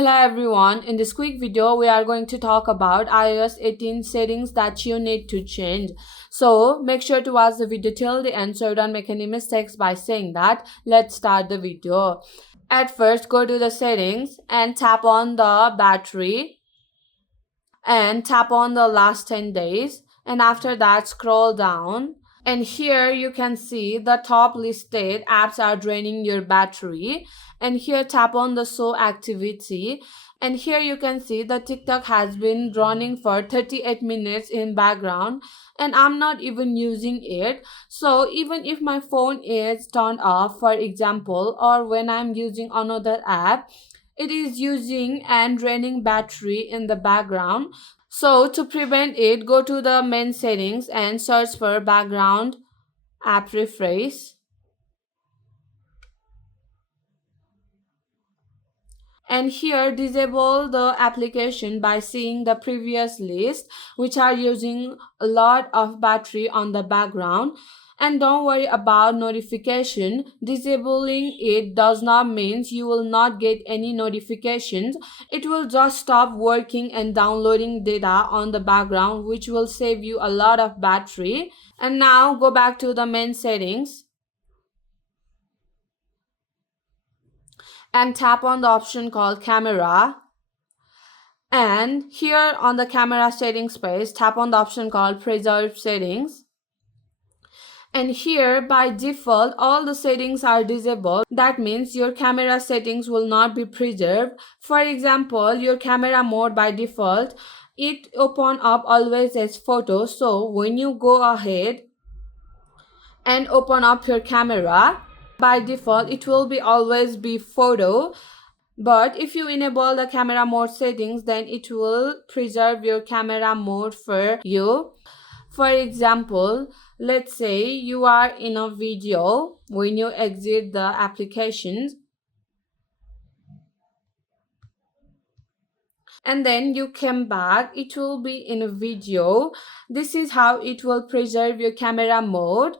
Hello everyone, in this quick video we are going to talk about iOS 18 settings that you need to change. So make sure to watch the video till the end so you don't make any mistakes by saying that. Let's start the video. At first go to the settings and tap on the battery and tap on the last 10 days, and after that scroll down, and here you can see the top listed apps are draining your battery, and here tap on the show activity, and here you can see the TikTok has been running for 38 minutes in background and I'm not even using it. So even if my phone is turned off, for example, or when I'm using another app, it is using and draining battery in the background. So to prevent it, go to the main settings and search for background app refresh. And here disable the application by seeing the previous list which are using a lot of battery on the background. And don't worry about notification. Disabling it does not mean you will not get any notifications. It will just stop working and downloading data on the background, which will save you a lot of battery. And now go back to the main settings and tap on the option called camera. And here on the camera settings page, tap on the option called preserve settings. And here by default all the settings are disabled. That means your camera settings will not be preserved. For example, your camera mode by default, it open up always as photo. So when you go ahead and open up your camera, by default it will be always be photo. But if you enable the camera mode settings, then it will preserve your camera mode for you. For example, let's say you are in a video. When you exit the applications and then you come back, it will be in a video. This is how it will preserve your camera mode,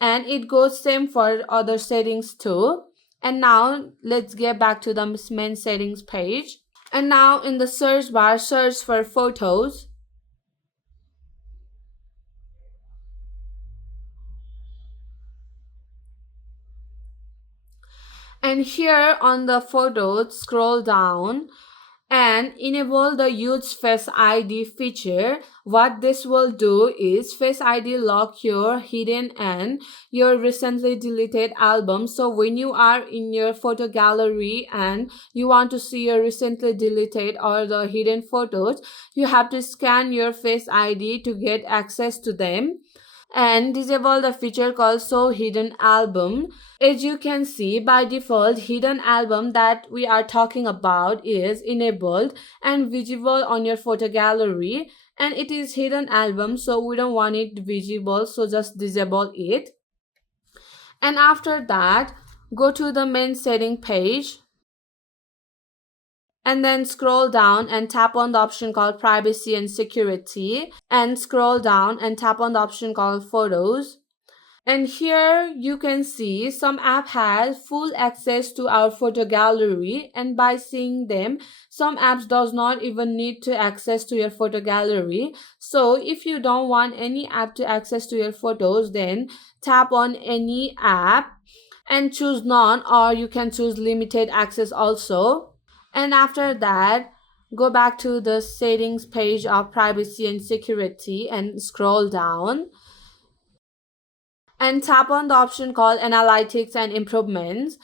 and it goes same for other settings too. And now let's get back to the main settings page. And now in the search bar, search for photos. And here on the photos, scroll down and enable the use face ID feature. What this will do is face ID lock your hidden and your recently deleted album. So when you are in your photo gallery and you want to see your recently deleted or the hidden photos, you have to scan your face ID to get access to them. And disable the feature called show hidden album. As you can see, by default hidden album that we are talking about is enabled and visible on your photo gallery, and it is hidden album, so we don't want it visible, so just disable it. And after that, go to the main setting page and then scroll down and tap on the option called privacy and security, and scroll down and tap on the option called photos. And here you can see some app has full access to our photo gallery, and by seeing them, some apps does not even need to access to your photo gallery. So if you don't want any app to access to your photos, then tap on any app and choose none, or you can choose limited access also. And after that, go back to the settings page of privacy and security and scroll down and tap on the option called analytics and improvements,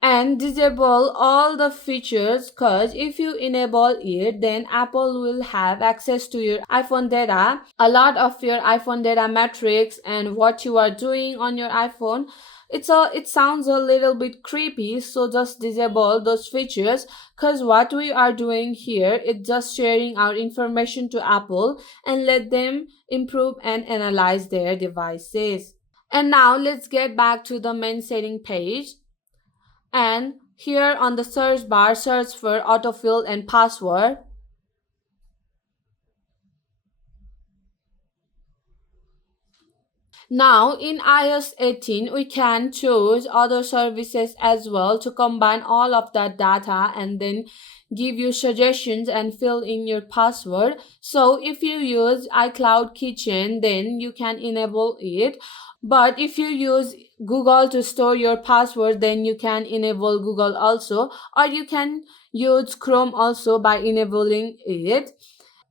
and disable all the features, because if you enable it, then Apple will have access to your iPhone data, a lot of your iPhone data metrics and what you are doing on your iPhone. It sounds a little bit creepy, so just disable those features, because what we are doing here is just sharing our information to Apple and let them improve and analyze their devices. And now let's get back to the main setting page, and here on the search bar, search for autofill and password. Now in iOS 18 we can choose other services as well to combine all of that data and then give you suggestions and fill in your password. So if you use iCloud Kitchen, then you can enable it. But if you use Google to store your password, then you can enable Google also, or you can use Chrome also by enabling it.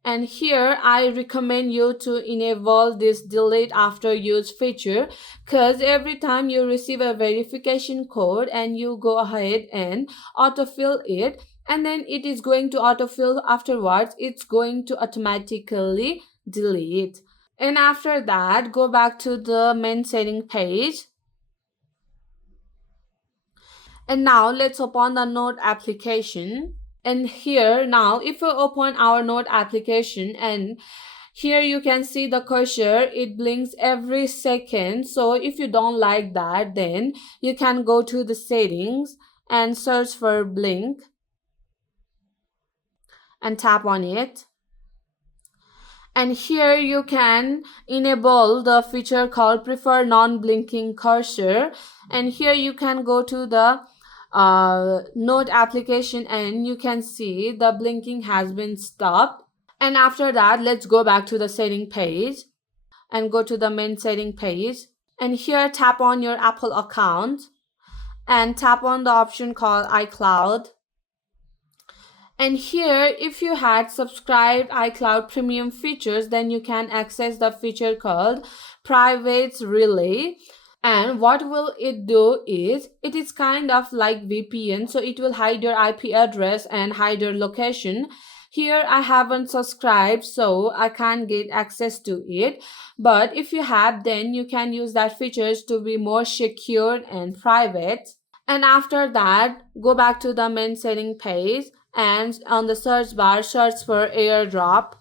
And here I recommend you to enable this delete after use feature, because every time you receive a verification code and you go ahead and autofill it, and then it is going to autofill afterwards, it's going to automatically delete. And after that, go back to the main setting page. And now let's open the Note application. And here now, if we open our Note application, and here you can see the cursor, it blinks every second. So if you don't like that, then you can go to the settings and search for blink and tap on it. And here you can enable the feature called prefer non-blinking cursor, and here you can go to the Note application and you can see the blinking has been stopped. And after that, let's go back to the setting page and go to the main setting page. And here tap on your Apple account and tap on the option called iCloud. And here, if you had subscribed iCloud Premium features, then you can access the feature called Private Relay. And what will it do is, it is kind of like VPN, so it will hide your IP address and hide your location. Here I haven't subscribed, so I can't get access to it. But if you have, then you can use that features to be more secure and private. And after that, go back to the main setting page and on the search bar, search for AirDrop.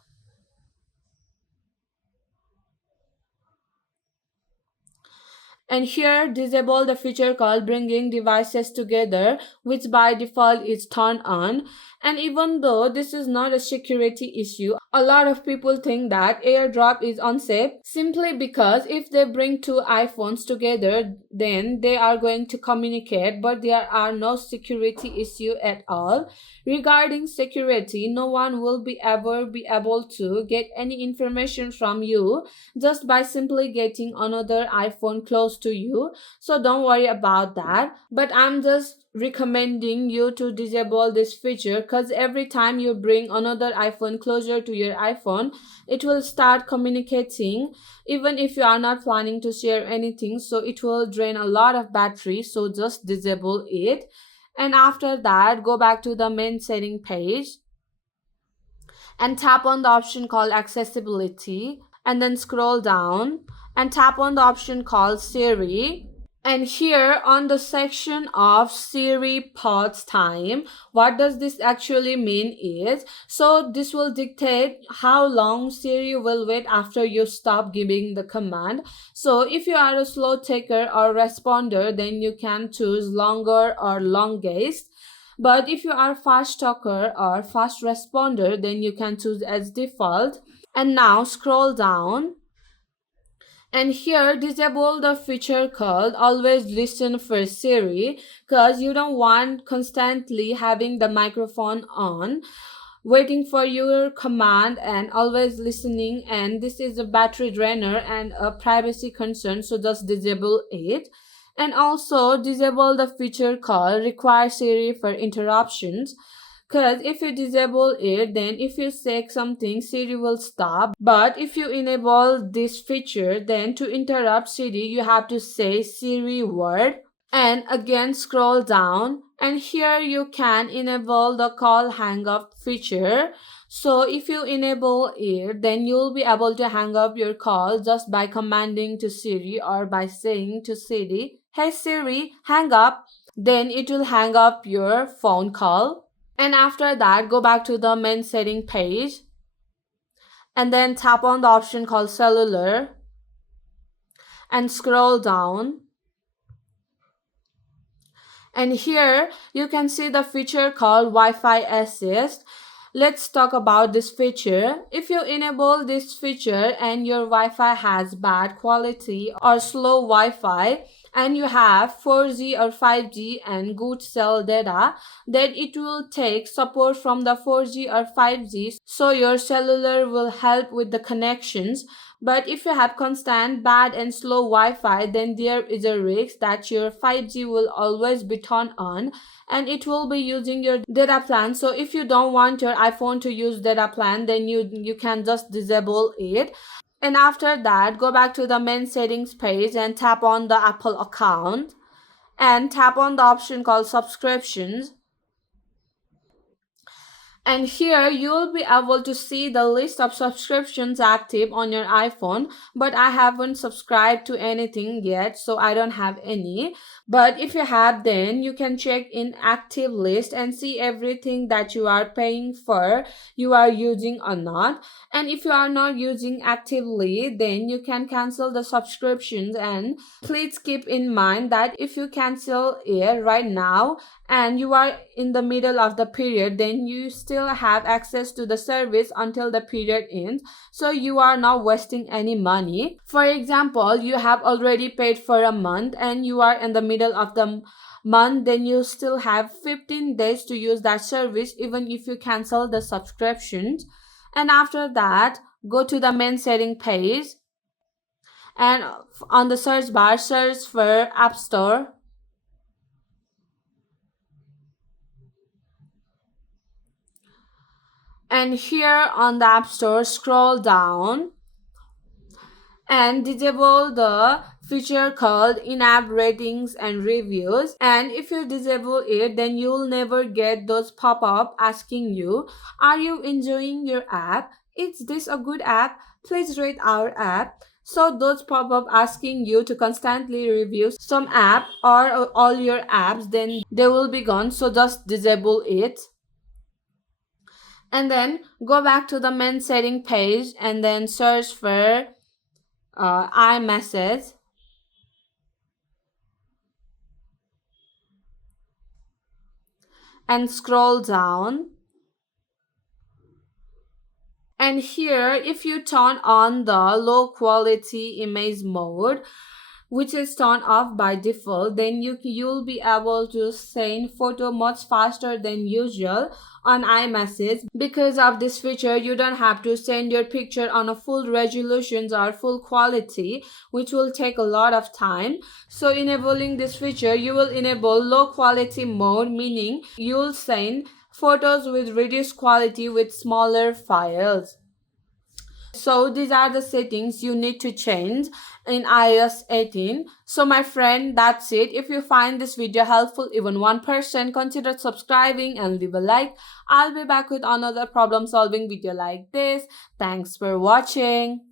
And here disable the feature called bringing devices together, which by default is turned on. And even though this is not a security issue, a lot of people think that AirDrop is unsafe simply because if they bring two iPhones together, then they are going to communicate, but there are no security issue at all. Regarding security, no one will ever be able to get any information from you just by simply getting another iPhone close to you. So don't worry about that. But I'm just recommending you to disable this feature, because every time you bring another iPhone closer to your iPhone, it will start communicating even if you are not planning to share anything. So it will drain a lot of battery. So just disable it. And after that, go back to the main setting page and tap on the option called accessibility, and then scroll down and tap on the option called Siri. And here on the section of Siri pause time, what does this actually mean is, so this will dictate how long Siri will wait after you stop giving the command. So if you are a slow taker or responder, then you can choose longer or longest. But if you are fast talker or fast responder, then you can choose as default. And now scroll down. And here disable the feature called always listen for Siri, because you don't want constantly having the microphone on waiting for your command and always listening, and this is a battery drainer and a privacy concern, so just disable it. And also disable the feature called require Siri for interruptions, because if you disable it, then if you say something, Siri will stop. But if you enable this feature, then to interrupt Siri, you have to say Siri word. And again scroll down, and here you can enable the call hang up feature. So if you enable it, then you'll be able to hang up your call just by commanding to Siri or by saying to Siri, hey Siri, hang up. Then it will hang up your phone call. And after that, go back to the main setting page and then tap on the option called cellular and scroll down. And here you can see the feature called Wi-Fi assist. Let's talk about this feature. If you enable this feature and your Wi-Fi has bad quality or slow Wi-Fi and you have 4G or 5G and good cell data, then it will take support from the 4G or 5G, so your cellular will help with the connections. But if you have constant bad and slow Wi-Fi, then there is a risk that your 5G will always be turned on and it will be using your data plan. So if you don't want your iPhone to use data plan, then you can just disable it. And after that, go back to the main settings page and tap on the Apple account and tap on the option called subscriptions. And here you will be able to see the list of subscriptions active on your iPhone, but I haven't subscribed to anything yet, so I don't have any. But if you have, then you can check in active list and see everything that you are paying for, you are using or not. And if you are not using actively, then you can cancel the subscriptions. And please keep in mind that if you cancel it right now and you are in the middle of the period, then you still have access to the service until the period ends, so you are not wasting any money. For example, you have already paid for a month and you are in the middle of the month, then you still have 15 days to use that service even if you cancel the subscriptions. And after that, go to the main setting page and on the search bar search for App Store. And here on the App Store, scroll down and disable the feature called in-app ratings and reviews. And if you disable it, then you'll never get those pop-up asking you, are you enjoying your app? Is this a good app? Please rate our app. So those pop-up asking you to constantly review some app or all your apps, then they will be gone, so just disable it. And then go back to the main setting page and then search for iMessage. And scroll down. And here, if you turn on the low quality image mode, which is turned off by default, then you'll be able to send photo much faster than usual on iMessage. Because of this feature, you don't have to send your picture on a full resolutions or full quality, which will take a lot of time. So enabling this feature, you will enable low quality mode, meaning you'll send photos with reduced quality with smaller files. So these are the settings you need to change in iOS 18. So my friend, that's it. If you find this video helpful, even 1%, consider subscribing and leave a like. I'll be back with another problem solving video like this. Thanks for watching.